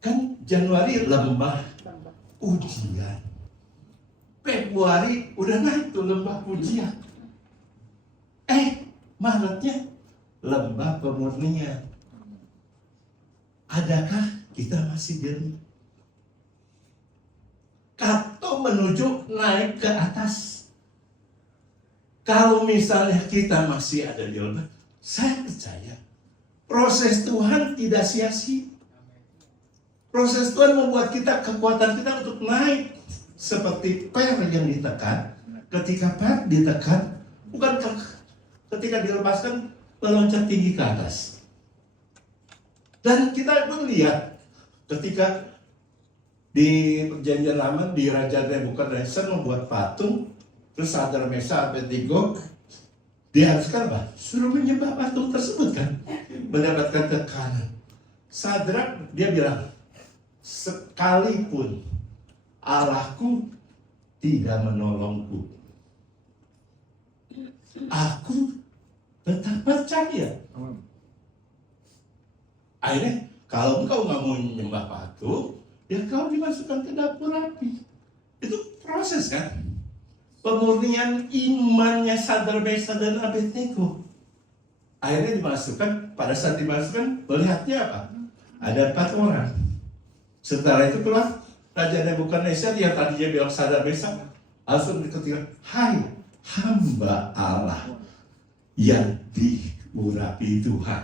Kan Januari lembah ujian. Februari udah naik tuh lembah pujian. Maretnya lembah pemurnian. Adakah kita masih jernih? Atau menuju naik ke atas? Kalau misalnya kita masih ada di lembah, saya percaya proses Tuhan tidak sia-sia. Proses Tuhan membuat kita, kekuatan kita untuk naik. Seperti per yang ditekan. Ketika per ditekan, bukan ketika dilepaskan meloncat tinggi ke atas. Dan kita pun lihat ketika di Perjanjian Lama di Raja Nebukadnezar membuat patung, terus Sadrak Mesak Abednego diharuskan apa? Suruh menyembah patung tersebut kan, mendapatkan tekanan. Sadrak dia bilang, sekalipun Allahku tidak menolongku, aku tetap percaya. Akhirnya kalau engkau nggak mau menyembah patung, ya kau dimasukkan ke dapur api. Itu proses kan? Pemurnian imannya Sadrak Mesak dan Abednego. Akhirnya dimasukkan, pada saat dimasukkan, melihatnya apa? Ada 4 orang. Setelah itu keluar Raja Nebukadnezar yang tadinya bilang Sadrak Mesak, langsung diketika, hai hamba Allah yang diurapi Tuhan.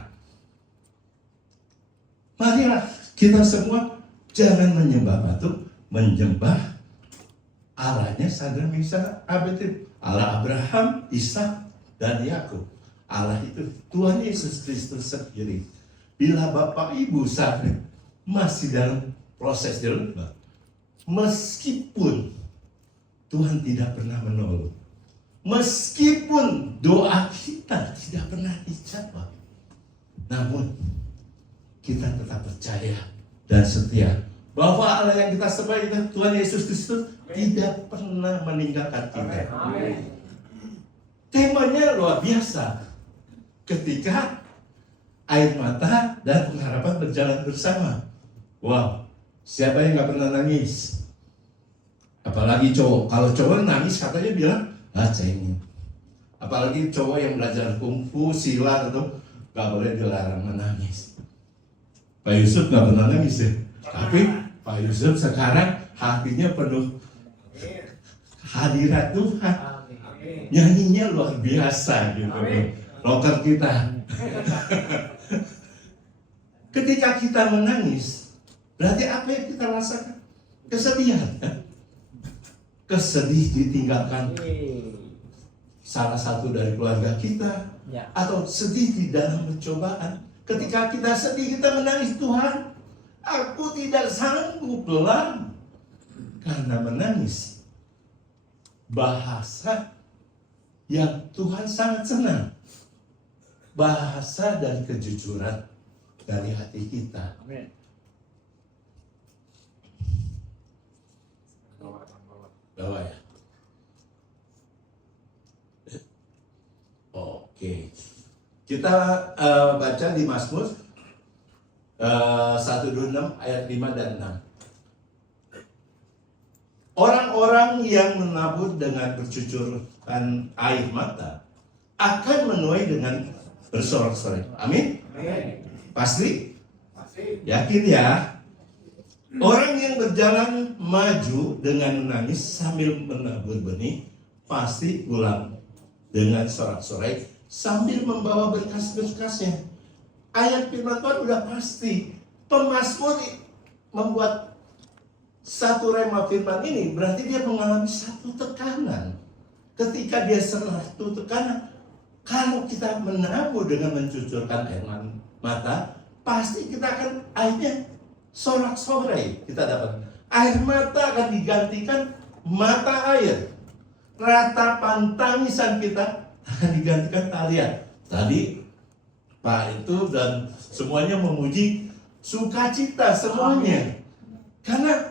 Marilah kita semua jangan menyembah patung, menyembah Allahnya Sadrak Mesak Abednego, Allah Abraham, Ishak, dan Yakub. Allah itu Tuhan Yesus Kristus sendiri. Bila Bapak Ibu sadar masih dalam proses di lembah, meskipun Tuhan tidak pernah menolong, meskipun doa kita tidak pernah dijawab, namun kita tetap percaya dan setia bahwa Allah yang kita sembah itu Tuhan Yesus Kristus tidak pernah meninggalkan kita. Temanya luar biasa. Ketika air mata dan pengharapan berjalan bersama. Wow, siapa yang nggak pernah nangis? Apalagi cowok. Kalau cowok nangis katanya bilang, cengeng. Apalagi cowok yang belajar kungfu, silat atau nggak boleh dilarang menangis. Pak Yusuf nggak pernah nangis ya. Tapi Pak Yusuf sekarang hatinya penuh hadirat Tuhan. Nyanyinya luar biasa gitu. Rocker kita. Ketika kita menangis, berarti apa yang kita rasakan? Kesedihan. Kesedih ditinggalkan salah satu dari keluarga kita, atau sedih di dalam pencobaan. Ketika kita sedih, kita menangis, Tuhan, aku tidak sanggup lagi. Karena menangis, bahasa yang Tuhan sangat senang, bahasa dan kejujuran dari hati kita. Amin. Bawa ya. Oke. Kita baca di Mazmur 126 ayat 5 dan 6. Orang-orang yang menabur dengan bercucurkan air mata akan menuai dengan bersorak-sorai. Amin? Amin. Pasti? Pasti. Yakin ya? Orang yang berjalan maju dengan menangis sambil menabur benih pasti pulang dengan sorak-sorai sambil membawa berkas-berkasnya. Ayat firman Tuhan udah pasti. Pemazmur membuat satu rema firman ini berarti dia mengalami satu tekanan. Ketika dia satu tekanan, kalau kita menabur dengan mencucurkan air mata, pasti kita akan akhirnya sorak-sorai. Kita dapat air mata akan digantikan mata air. Ratapan tangisan kita akan digantikan talian. Tadi Pak itu dan semuanya memuji sukacita semuanya. Karena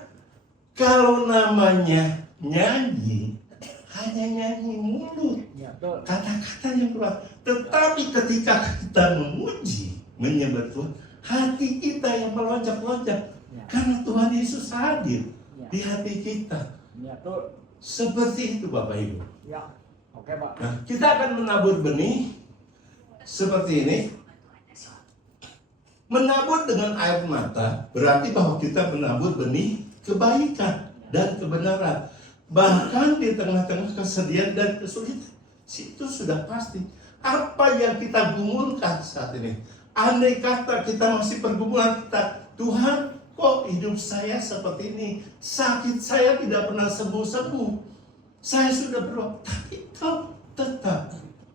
kalau namanya nyanyi, hanya nyanyi mulut, kata-kata yang keluar. Tetapi ketika kita memuji, menyembah Tuhan, hati kita yang melonjak-lonjak. Karena Tuhan Yesus hadir di hati kita. Seperti itu Bapak Ibu. Oke Pak. Nah, kita akan menabur benih seperti ini. Menabur dengan air mata berarti bahwa kita menabur benih kebaikan dan kebenaran. Bahkan di tengah-tengah kesedihan dan kesulitan, itu sudah pasti. Apa yang kita gumulkan saat ini, andai kata kita masih pergumulan kita, Tuhan, kok hidup saya seperti ini, sakit saya tidak pernah sembuh-sembuh, saya sudah berdoa, tapi kau tetap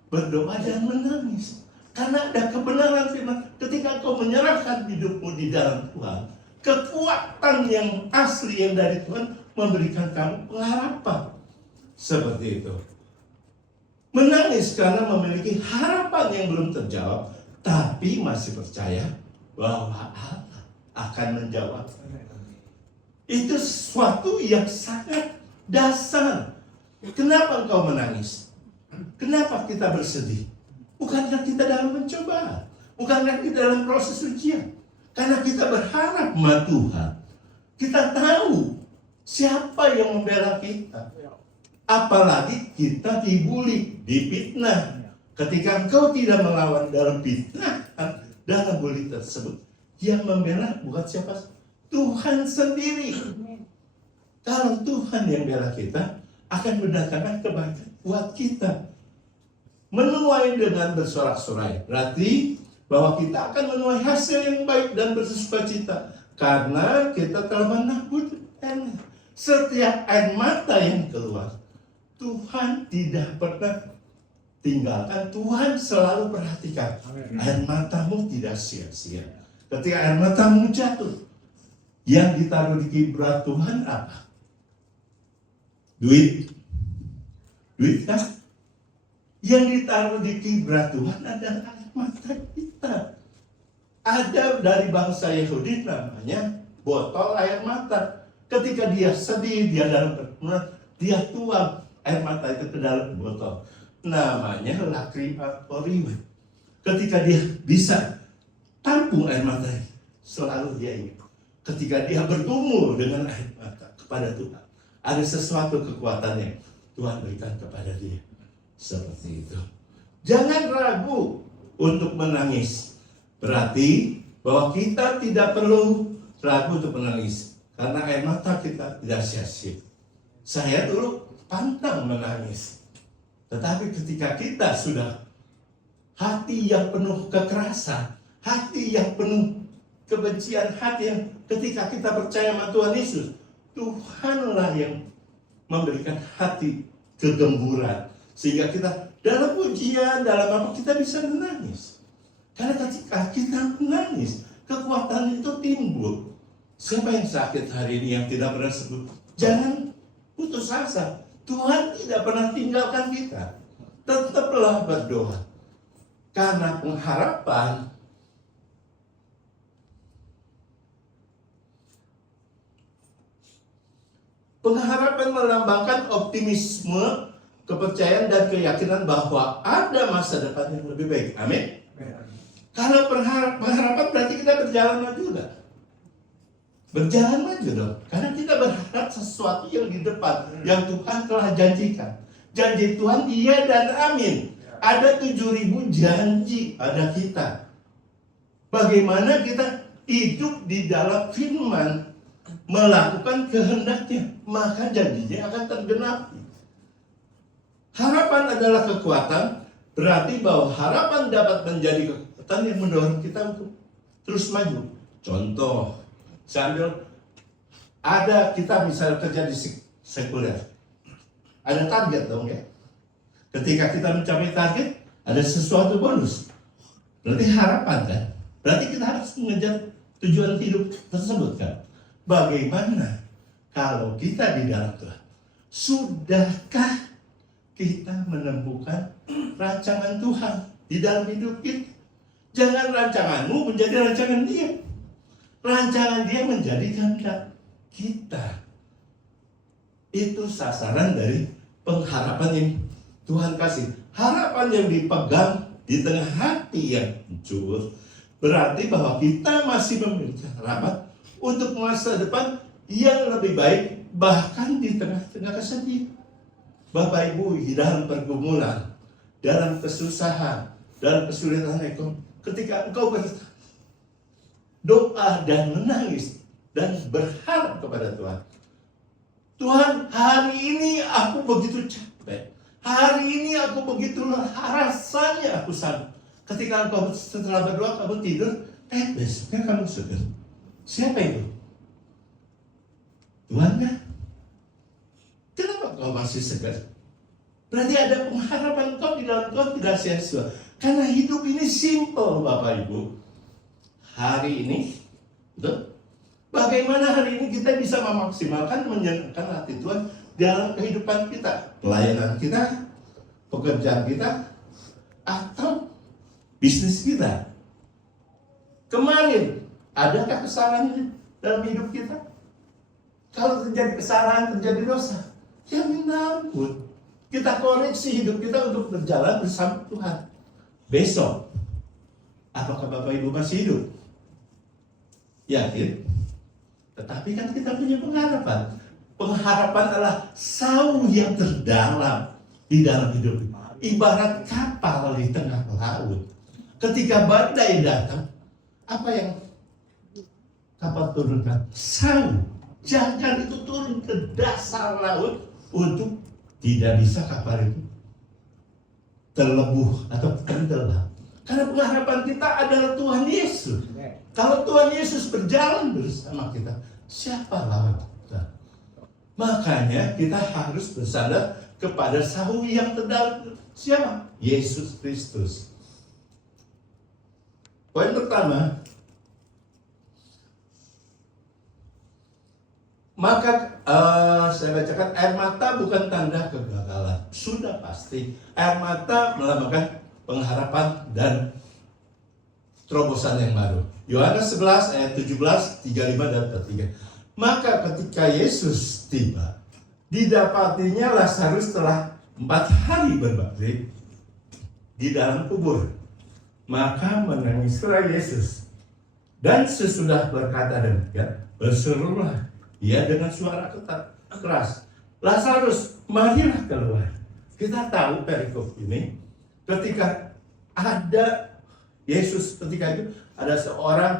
berdoa dan menangis. Karena ada kebenaran firman, ketika kau menyerahkan hidupmu di dalam Tuhan, kekuatan yang asli yang dari Tuhan memberikan kamu pengharapan. Seperti itu. Menangis karena memiliki harapan yang belum terjawab, tapi masih percaya bahwa Allah akan menjawab. Itu sesuatu yang sangat dasar. Kenapa engkau menangis? Kenapa kita bersedih? Bukankah kita dalam pencobaan? Bukankah kita dalam proses ujian? Karena kita berharap sama Tuhan. Kita tahu siapa yang membela kita. Apalagi kita dibuli, difitnah. Ketika engkau tidak melawan dalam fitnah, dalam bully tersebut, yang membela bukan siapa? Tuhan sendiri. Kalau Tuhan yang bela kita, akan mendatangkan kebaikan buat kita. Menuai dengan bersorak-sorai berarti bahwa kita akan menuai hasil yang baik dan bersukacita karena kita telah menabur air. Setiap air mata yang keluar, Tuhan tidak pernah tinggalkan. Tuhan selalu perhatikan. Air matamu tidak sia-sia. Ketika air matamu jatuh, yang ditaruh di kiblat Tuhan apa? Duit kan? Yang ditaruh di kiblat Tuhan adalah air mata kita. Ada dari bangsa Yahudi namanya botol air mata. Ketika dia sedih, dia dalam pertemuan, dia tuang air mata itu ke dalam botol. Namanya lacrima orima. Ketika dia bisa tampung air mata, selalu dia ingat. Ketika dia bergumul dengan air mata kepada Tuhan, ada sesuatu kekuatan yang Tuhan berikan kepada dia. Seperti itu. Jangan ragu untuk menangis. Berarti bahwa kita tidak perlu ragu untuk menangis. Karena air mata kita tidak sia-sia. Saya dulu pantang menangis. Tetapi ketika kita sudah hati yang penuh kekerasan, hati yang penuh kebencian, hati yang ketika kita percaya sama Tuhan Yesus, Tuhanlah yang memberikan hati kegemburan. Sehingga kita dalam ujian, dalam apa kita bisa menangis. Karena ketika kita menangis, kekuatan itu timbul. Siapa yang sakit hari ini yang tidak pernah sembuh? Jangan putus asa. Tuhan tidak pernah tinggalkan kita. Tetaplah berdoa. Karena pengharapan melambangkan optimisme, kepercayaan dan keyakinan bahwa ada masa depan yang lebih baik. Amin. Karena pengharapan berarti kita berjalan maju juga. Berjalan maju dong. Karena kita berharap sesuatu yang di depan, yang Tuhan telah janjikan. Janji Tuhan iya dan amin. Ada 7.000 janji pada kita. Bagaimana kita hidup di dalam firman, melakukan kehendaknya, maka janjinya akan tergenapi. Harapan adalah kekuatan, berarti bahwa harapan dapat menjadi kekuatan yang mendorong kita untuk terus maju. Contoh, sambil ada kita misalnya kerja di sekuler, ada target dong ya. Ketika kita mencapai target, ada sesuatu bonus. Berarti harapan kan? Berarti kita harus mengejar tujuan hidup tersebut kan? Bagaimana kalau kita di dalam Tuhan? Sudahkah kita menemukan rancangan Tuhan di dalam hidup kita? Jangan rancanganmu menjadi rancangan Dia. Rancangan Dia menjadi kehendak kita. Itu sasaran dari pengharapan yang Tuhan kasih. Harapan yang dipegang di tengah hati yang hancur, berarti bahwa kita masih memiliki harapan untuk masa depan yang lebih baik, bahkan di tengah-tengah kesedihan. Bapak Ibu, di dalam pergumulan, dalam kesusahan, dalam kesulitan ekonomi, ketika engkau berdoa dan menangis dan berharap kepada Tuhan, Tuhan, hari ini aku begitu capek, hari ini aku begitu lelah, rasanya aku sanggup. Ketika engkau setelah berdoa, kamu tidur, besoknya kamu segar. Siapa itu? Tuhan kan? Kenapa kau masih segar? Berarti ada pengharapan kau di dalam kau tidak sia-sia. Karena hidup ini simple, Bapak Ibu. Hari ini, betul? Bagaimana hari ini kita bisa memaksimalkan, menyenangkan hati Tuhan dalam kehidupan kita, pelayanan kita, pekerjaan kita, atau bisnis kita. Kemarin, adakah kesalahan dalam hidup kita? Kalau terjadi kesalahan, terjadi dosa, ya minta ampun. Kita koreksi hidup kita untuk berjalan bersama Tuhan. Besok, apakah Bapak Ibu masih hidup? Yakin? Tetapi kan kita punya pengharapan. Pengharapan adalah sauh yang terdalam di dalam hidup. Ibarat kapal di tengah laut. Ketika badai datang, apa yang kapal turunkan? Sauh. Jangan itu turun ke dasar laut untuk tidak bisa kapal itu terlebuh atau tenggelam. Karena pengharapan kita adalah Tuhan Yesus. Kalau Tuhan Yesus berjalan bersama kita, siapa lawan kita? Makanya kita harus bersandar kepada sauh yang terdalam. Siapa? Yesus Kristus. Poin pertama, maka saya bacakan, air mata bukan tanda kegagalan. Sudah pasti air mata melambangkan pengharapan dan terobosan yang baru. Yohanes 11 ayat 17, 35 dan 33. Maka ketika Yesus tiba, didapatinya Lazarus telah 4 hari berbakti di dalam kubur. Maka menangislah Yesus. Dan sesudah berkata demikian, berserulah ia dengan suara keras, Lazarus, marilah keluar. Kita tahu perikop ini, ketika ada Yesus, ketika itu ada seorang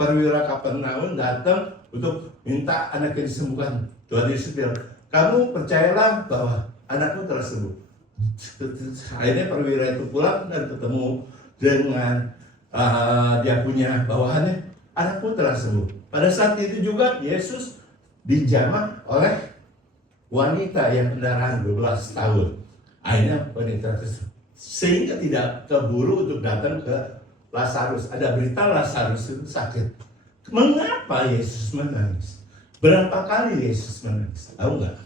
perwira Kapernaum datang untuk minta anaknya disembuhkan. Tuhan Yesus bilang, kamu percayalah bahwa anakmu telah sembuh. Akhirnya perwira itu pulang dan ketemu dengan dia punya bawahannya, anakmu telah sembuh. Pada saat itu juga Yesus dijamah oleh wanita yang kendaraan 12 tahun. Akhirnya wanita tersebut sehingga tidak keburu untuk datang ke Lazarus. Ada berita Lazarus itu sakit. Mengapa Yesus menangis? Berapa kali Yesus menangis? Tahu nggak?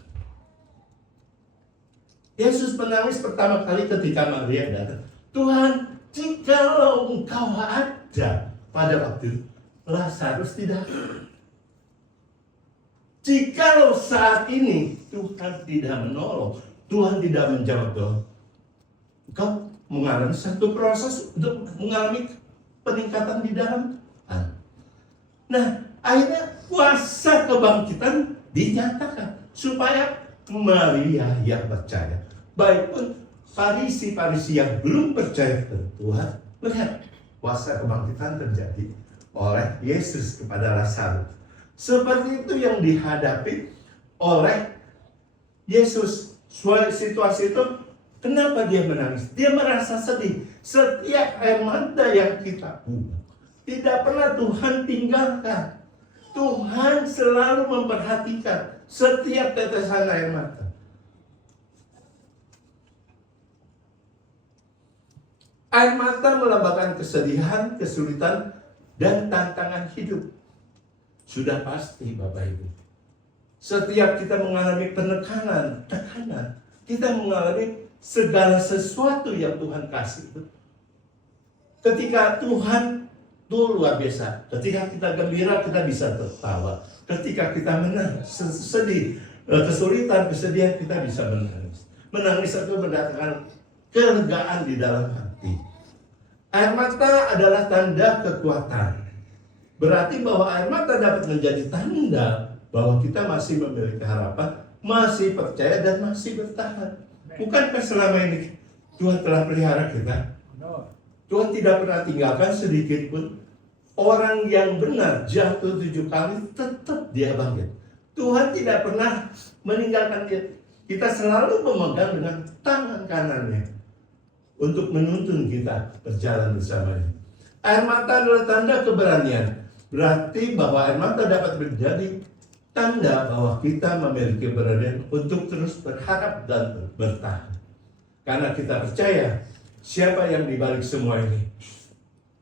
Yesus menangis pertama kali ketika Maria datang. Tuhan, jikalau engkau ada pada waktu itu, Lazarus tidak. Jikalau saat ini Tuhan tidak menolong, Tuhan tidak menjawab doa, engkau mengalami satu proses untuk mengalami peningkatan di dalam. Nah, akhirnya kuasa kebangkitan dinyatakan supaya Maria yang percaya, baik pun Farisi-Farisi yang belum percaya ke Tuhan, melihat kuasa kebangkitan terjadi oleh Yesus kepada Lazarus. Seperti itu yang dihadapi oleh Yesus. Situasi itu, kenapa dia menangis? Dia merasa sedih. Setiap air mata yang kita buang, tidak pernah Tuhan tinggalkan. Tuhan selalu memperhatikan setiap tetesan air mata. Air mata melambangkan kesedihan, kesulitan, dan tantangan hidup. Sudah pasti Bapak Ibu, setiap kita mengalami tekanan, kita mengalami segala sesuatu yang Tuhan kasih. Ketika Tuhan itu luar biasa. Ketika kita gembira, kita bisa tertawa. Ketika kita sedih, kesulitan, kesedihan, kita bisa menangis. Menangis itu mendatangkan kelegaan di dalam hati. Air mata adalah tanda kekuatan. Berarti bahwa air mata dapat menjadi tanda bahwa kita masih memiliki harapan, masih percaya dan masih bertahan. Bukankah selama ini Tuhan telah pelihara kita? Tuhan tidak pernah tinggalkan sedikit pun. Orang yang benar jatuh 7 kali tetap dia bangkit. Tuhan tidak pernah meninggalkan dia. Kita selalu memegang dengan tangan kanannya untuk menuntun kita berjalan bersamanya. Air mata adalah tanda keberanian. Berarti bahwa air mata dapat menjadi tanda bahwa kita memiliki keberanian untuk terus berharap dan bertahan. Karena kita percaya siapa yang dibalik semua ini.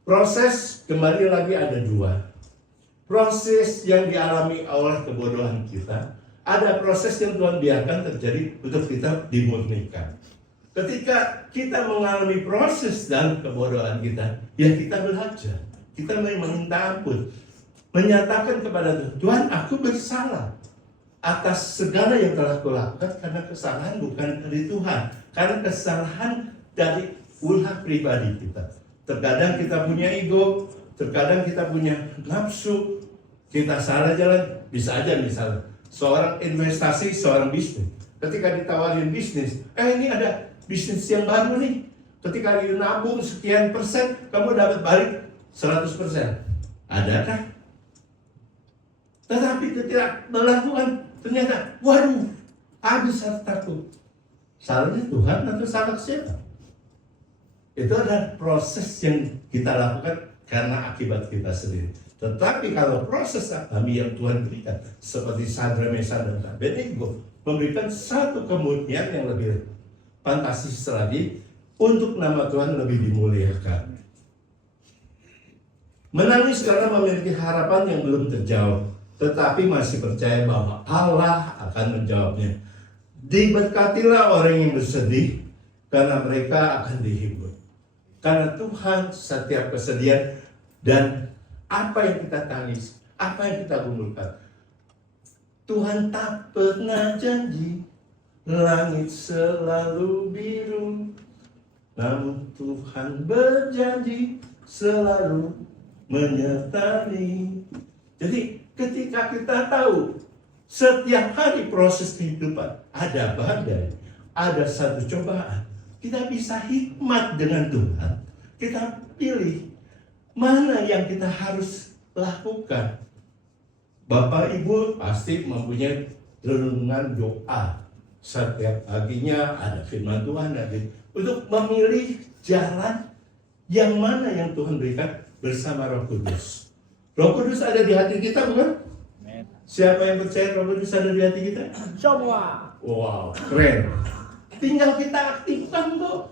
Proses kembali lagi ada 2. Proses yang dialami oleh kebodohan kita. Ada proses yang Tuhan biarkan terjadi untuk kita dimurnikan. Ketika kita mengalami proses dan kebodohan kita, ya kita belajar. Kita meminta ampun. Menyatakan kepada Tuhan, Tuhan aku bersalah atas segala yang telah kulakukan karena kesalahan bukan dari Tuhan. Karena kesalahan dari ulah pribadi kita. Terkadang kita punya ego, terkadang kita punya nafsu, kita salah jalan. Bisa aja misalnya, seorang investasi, seorang bisnis. Ketika ditawarin bisnis, ini ada bisnis yang baru nih. Ketika dia nabung sekian persen, kamu dapat balik 100%. Adakah? Tetapi ketika melakukan, ternyata, waduh, habis hartaku. Salahnya Tuhan atau salah siapa? Itu adalah proses yang kita lakukan karena akibat kita sendiri. Tetapi kalau proses kami yang Tuhan berikan, seperti Sadra, Mesa, dan Abednego, memberikan satu kemuliaan yang lebih fantastis lagi untuk nama Tuhan lebih dimuliakan. Menangis karena memiliki harapan yang belum terjawab, tetapi masih percaya bahwa Allah akan menjawabnya. Diberkatilah orang yang bersedih, karena mereka akan dihibur. Karena Tuhan setiap kesedihan dan apa yang kita tangis, apa yang kita gumulkan, Tuhan tak pernah janji langit selalu biru, namun Tuhan berjanji selalu menyertai. Jadi ketika kita tahu setiap hari proses kehidupan ada badai, ada satu cobaan, kita bisa hikmat dengan Tuhan. Kita pilih mana yang kita harus lakukan. Bapak Ibu pasti mempunyai renungan doa. Setiap paginya ada firman Tuhan untuk memilih jalan yang mana yang Tuhan berikan bersama Roh Kudus. Roh Kudus ada di hati kita, bukan? Siapa yang percaya Roh Kudus ada di hati kita? Semua. Wow, keren. Tinggal kita aktifkan, kok.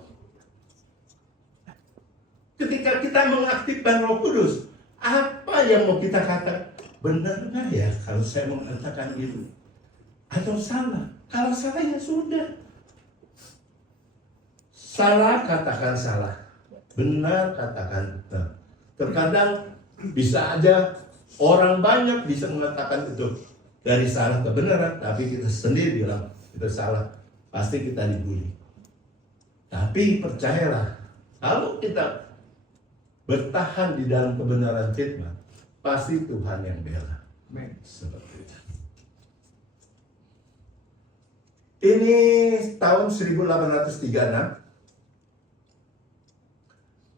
Ketika kita mengaktifkan Roh Kudus, apa yang mau kita katakan? Benar nggak ya kalau saya mengatakan itu? Atau salah? Kalau salah ya sudah. Salah katakan salah, benar katakan benar. Terkadang bisa aja orang banyak bisa mengatakan itu dari salah ke benaran, tapi kita sendiri bilang itu salah, pasti kita dibully. Tapi percayalah, kalau kita bertahan di dalam kebenaran firman, pasti Tuhan yang bela. Seperti itu. Ini tahun 1836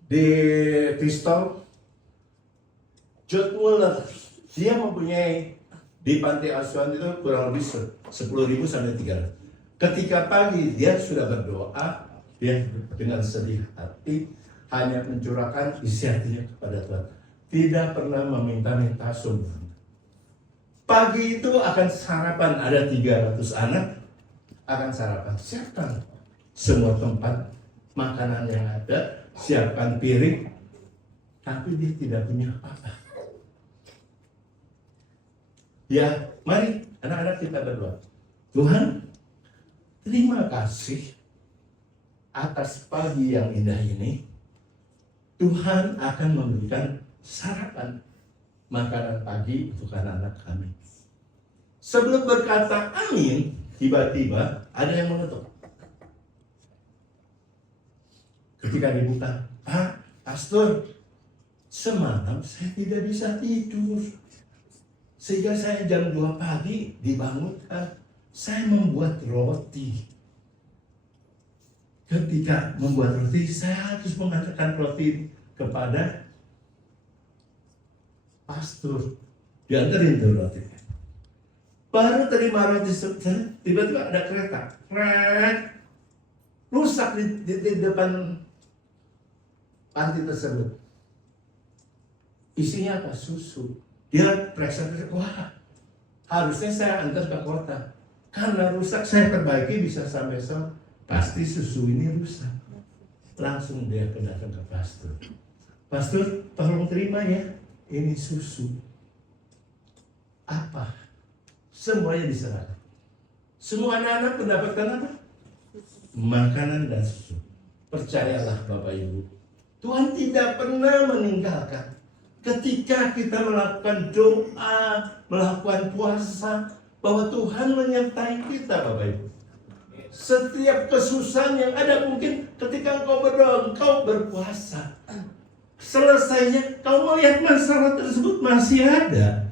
di Bristol, George Muller, dia mempunyai di panti asuhan itu kurang lebih 10.000 sampai 300. Ketika pagi dia sudah berdoa, dia dengan sedih hati hanya mencurahkan isi hatinya kepada Tuhan. Tidak pernah meminta-minta sumbangan. Pagi itu akan sarapan, ada 300 anak akan sarapan. Siapkan semua tempat makanan yang ada, siapkan piring, tapi dia tidak punya apa-apa. Ya, mari anak-anak kita berdoa. Tuhan, terima kasih atas pagi yang indah ini. Tuhan akan memberikan sarapan makanan pagi untuk anak-anak kami. Sebelum berkata amin, tiba-tiba ada yang mengetuk. Ketika dibuka, Pak, Pastor, semalam saya tidak bisa tidur. Sehingga saya jam 2 pagi dibangunkan. Saya membuat roti. Ketika membuat roti, saya harus mengatakan roti kepada pastor. Diantarin tuh roti. Baru terima roti, tiba-tiba ada kereta. Rusak di depan panti tersebut. Isinya apa? Susu. Dia periksa, wah, harusnya saya antar ke kota. Karena rusak, saya perbaiki bisa sampai besok. Pasti susu ini rusak. Langsung dia datang ke pastor. Pastor, tolong terima ya, ini susu. Apa? Semuanya diserahkan. Semua anak-anak mendapatkan apa? Makanan dan susu. Percayalah Bapak Ibu, Tuhan tidak pernah meninggalkan. Ketika kita melakukan doa, melakukan puasa, bahwa Tuhan menyertai kita Bapak Ibu. Setiap kesusahan yang ada, mungkin ketika engkau berdoa, engkau berpuasa, selesainya kau melihat masalah tersebut masih ada,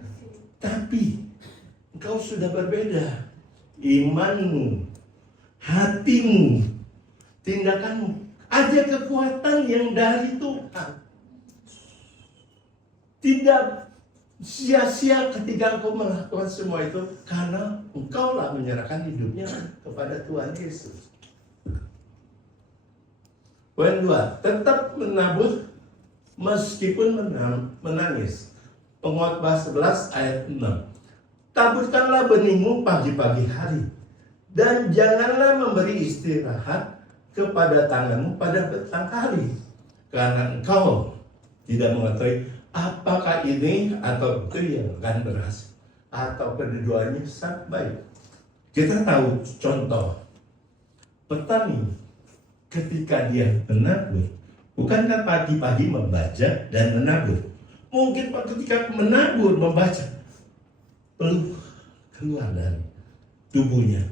tapi engkau sudah berbeda. Imanmu, hatimu, tindakanmu, ada kekuatan yang dari Tuhan. Tidak sia-sia ketika engkau melakukan semua itu, karena engkaulah menyerahkan hidupnya kepada Tuhan Yesus. Poin 2, tetap menabur meskipun menangis. Pengkhotbah 11 ayat 6. Taburkanlah benihmu pagi-pagi hari, dan janganlah memberi istirahat kepada tanganmu pada petang hari, karena engkau tidak mengetahui apakah ini atau itu yang akan berhasil, atau kedua-duanya sangat baik. Kita tahu contoh petani ketika dia menabur, bukankah pagi-pagi membaca dan menabur? Mungkin ketika menabur membaca, peluh keluar dari tubuhnya,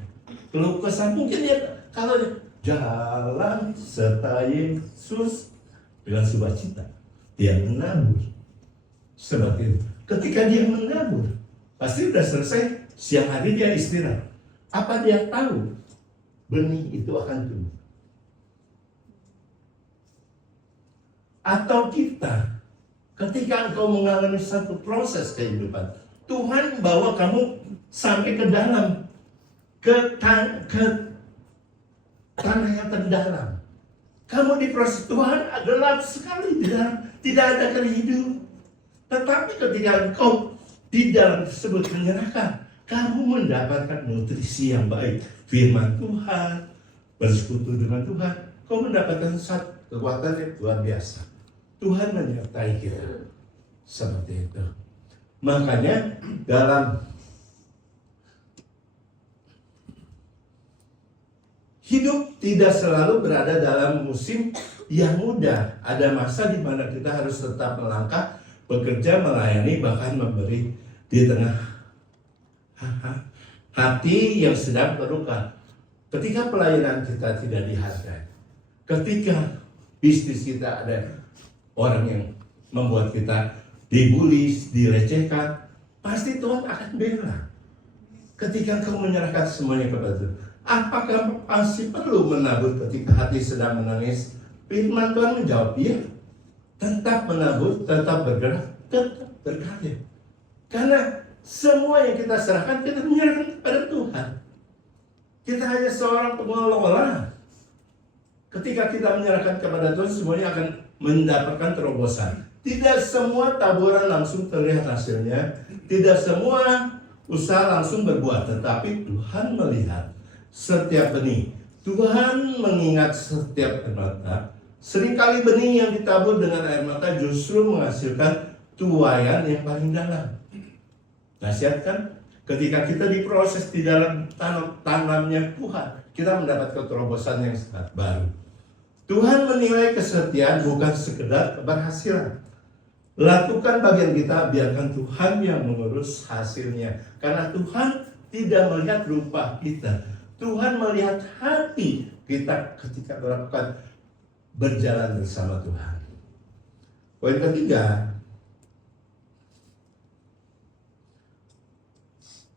peluh kesah. Mungkin dia kalau jalan serta Yesus dengan sukacita, dia menabur. Seperti itu. Ketika dia menabur, pasti sudah selesai, siang hari dia istirahat. Apa dia tahu? Benih itu akan tumbuh. Atau kita, ketika engkau mengalami satu proses kehidupan, Tuhan bawa kamu sampai ke dalam, ke tanah yang terdalam. Kamu diproses, Tuhan gelap sekali di dalam, tidak ada kehidupan. Tetapi ketika engkau di dalam tersebut menyerahkan, kamu mendapatkan nutrisi yang baik. Firman Tuhan, bersekutu dengan Tuhan, kau mendapatkan satu kekuatan yang luar biasa. Tuhan menyertai kita. Seperti itu. Makanya dalam hidup tidak selalu berada dalam musim yang mudah. Ada masa di mana kita harus tetap melangkah, bekerja, melayani, bahkan memberi di tengah hati yang sedang terluka. Ketika pelayanan kita tidak dihargai, ketika bisnis kita ada orang yang membuat kita dibully, direcehkan, pasti Tuhan akan bela. Ketika kau menyerahkan semuanya kepada Tuhan, apakah masih perlu menabur ketika hati sedang menangis? Firman Tuhan menjawab, ya. Tetap menabur, tetap bergerak, tetap berkarya. Karena semua yang kita serahkan, kita menyerahkan kepada Tuhan. Kita hanya seorang pengelola. Ketika kita menyerahkan kepada Tuhan, semuanya akan mendapatkan terobosan. Tidak semua taburan langsung terlihat hasilnya. Tidak semua usaha langsung berbuah. Tetapi Tuhan melihat setiap benih. Tuhan mengingat setiap mata. Seringkali benih yang ditabur dengan air mata justru menghasilkan tuaian yang paling dalam. Nasihat kan? Ketika kita diproses di dalam tanamnya Tuhan, kita mendapat terobosan yang sangat baru. Tuhan menilai kesetiaan bukan sekedar keberhasilan. Lakukan bagian kita, biarkan Tuhan yang mengurus hasilnya. Karena Tuhan tidak melihat rupa kita. Tuhan melihat hati kita ketika melakukan berjalan bersama Tuhan. Poin ketiga,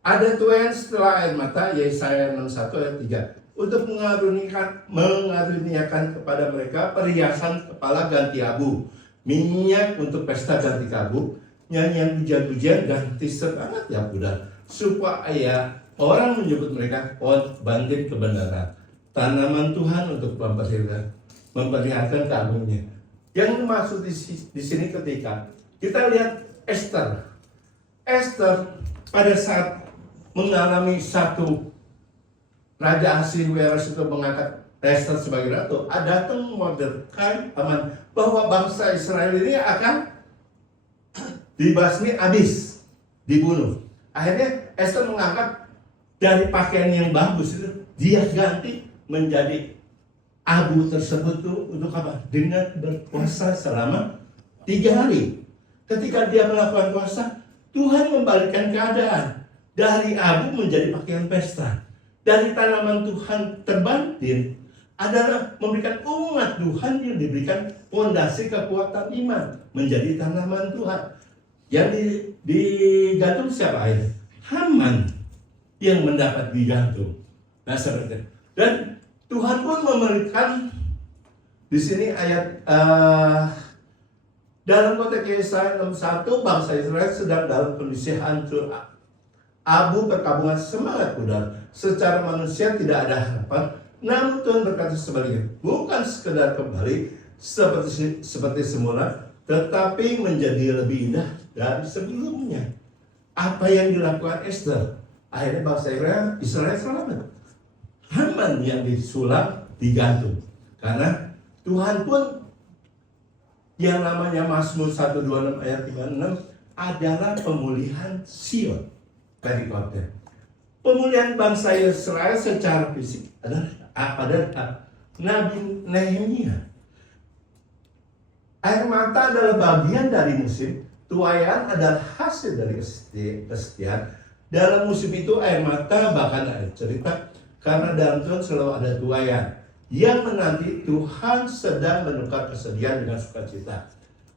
ada tuayan setelah air mata, Yesaya 61 ayat 3, untuk mengaruniakan kepada mereka perhiasan kepala ganti abu, minyak untuk pesta ganti kabut, nyanyian pujian-pujian ganti semangat ya Buddha, supaya orang menyebut mereka pohon bangkit kebenaran, tanaman Tuhan untuk memperlihatkan keagungannya. Yang dimaksud di sini ketika kita lihat Esther pada saat mengalami satu Raja Ahasiweros itu mengangkat Esther sebagai ratu, datang Mordekai aman bahwa bangsa Israel ini akan dibasmi habis, dibunuh. Akhirnya Esther mengangkat dari pakaian yang bagus itu, dia ganti menjadi abu tersebut tuh untuk apa? Dengan berpuasa selama 3 hari. Ketika dia melakukan puasa, Tuhan membalikkan keadaan dari abu menjadi pakaian pesta. Dari tanaman Tuhan terbantin adalah memberikan umat Tuhan yang diberikan fondasi kekuatan iman menjadi tanaman Tuhan. Yang digantung siapa ya? Haman yang mendapat digantung. Nah seperti itu. Dan Tuhan pun memberikan di sini ayat dalam konteks Yesaya 61, bangsa Israel sedang dalam kondisi hancur, abu perkabungan semangat pudar. Secara manusia tidak ada harapan, namun Tuhan berkata sebaliknya, bukan sekedar kembali seperti semula, tetapi menjadi lebih indah dari sebelumnya. Apa yang dilakukan Esther, akhirnya bangsa Israel selamat. Haman yang disulam digantung, karena Tuhan pun yang namanya Mazmur 126 ayat 56 adalah pemulihan Sion. Dari kota pemulihan bangsa Israel secara fisik adalah Nabi Nehemia. Air mata adalah bagian dari musim, tuayan adalah hasil dari kesetiaan. Dalam musim itu air mata bahkan ada cerita, karena dalam Tuhan selalu ada tuayan yang menanti Tuhan sedang menukar kesedihan dengan sukacita.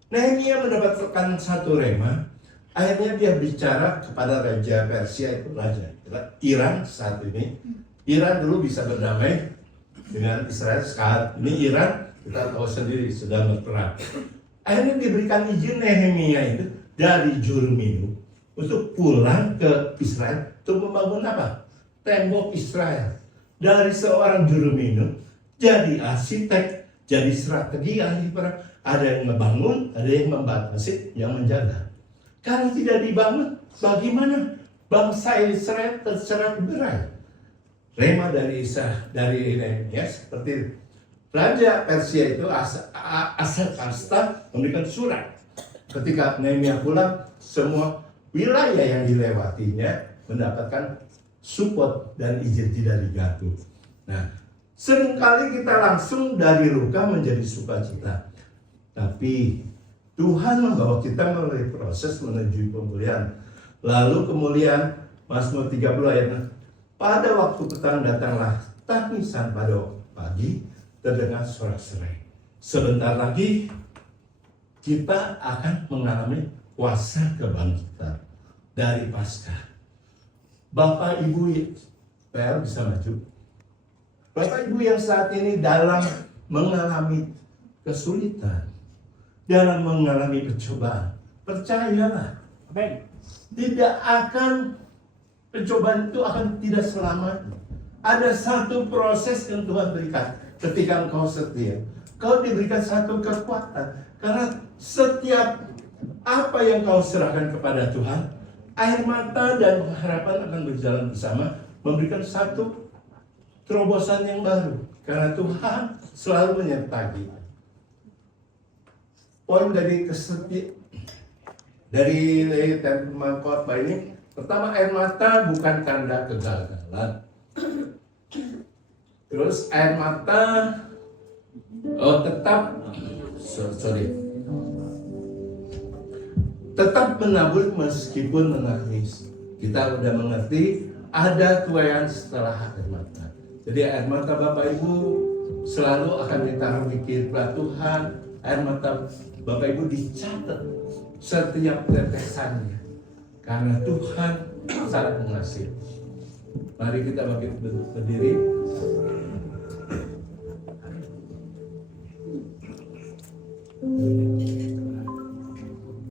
Nehemia mendapatkan satu rema. Akhirnya dia bicara kepada Raja Persia, itu Raja Iran saat ini. Iran dulu bisa berdamai dengan Israel, sekarang ini Iran kita tahu sendiri sedang berperang. Akhirnya diberikan izin Nehemia itu dari juru minum untuk pulang ke Israel untuk membangun apa? Tembok Israel. Dari seorang juru minum jadi arsitek, jadi strategi ahli perang. Ada yang membangun, ada yang membatasi, yang menjaga. Kalau tidak dibangun, bagaimana bangsa Israel tercerai berai? Rema dari Nehemia seperti Raja Persia itu Asakasta memberikan surat. Ketika Nehemia pulang, semua wilayah yang dilewatinya mendapatkan support dan izin tidak digantung. Nah, seringkali kita langsung dari luka menjadi sukacita. Tapi Tuhan membawa kita melalui proses menuju pemulihan. Lalu kemuliaan Mazmur 30 ayat 6. Pada waktu petang datanglah tangisan, pada pagi terdengar sorak-sorai. Sebentar lagi kita akan mengalami kuasa kebangkitan dari Paskah. Bapak Ibu PL bisa maju. Bapak Ibu yang saat ini dalam mengalami kesulitan, dalam mengalami percobaan, percayalah, tidak akan pencobaan itu akan tidak selamanya. Ada satu proses yang Tuhan berikan ketika engkau setia. Kau diberikan satu kekuatan, karena setiap apa yang kau serahkan kepada Tuhan, air mata dan pengharapan akan berjalan bersama, memberikan satu terobosan yang baru, karena Tuhan selalu menyertai. Poin dari tema khotbah ini, pertama, air mata bukan tanda kegagalan. Terus air mata tetap menabur meskipun menangis. Kita udah mengerti ada tuayan setelah air mata. Jadi air mata Bapak Ibu selalu akan ditaruh di kiblat Tuhan. Air mata Bapak Ibu dicatat setiap tetesannya. Karena Tuhan sangat mengasihi. Mari kita berdiri.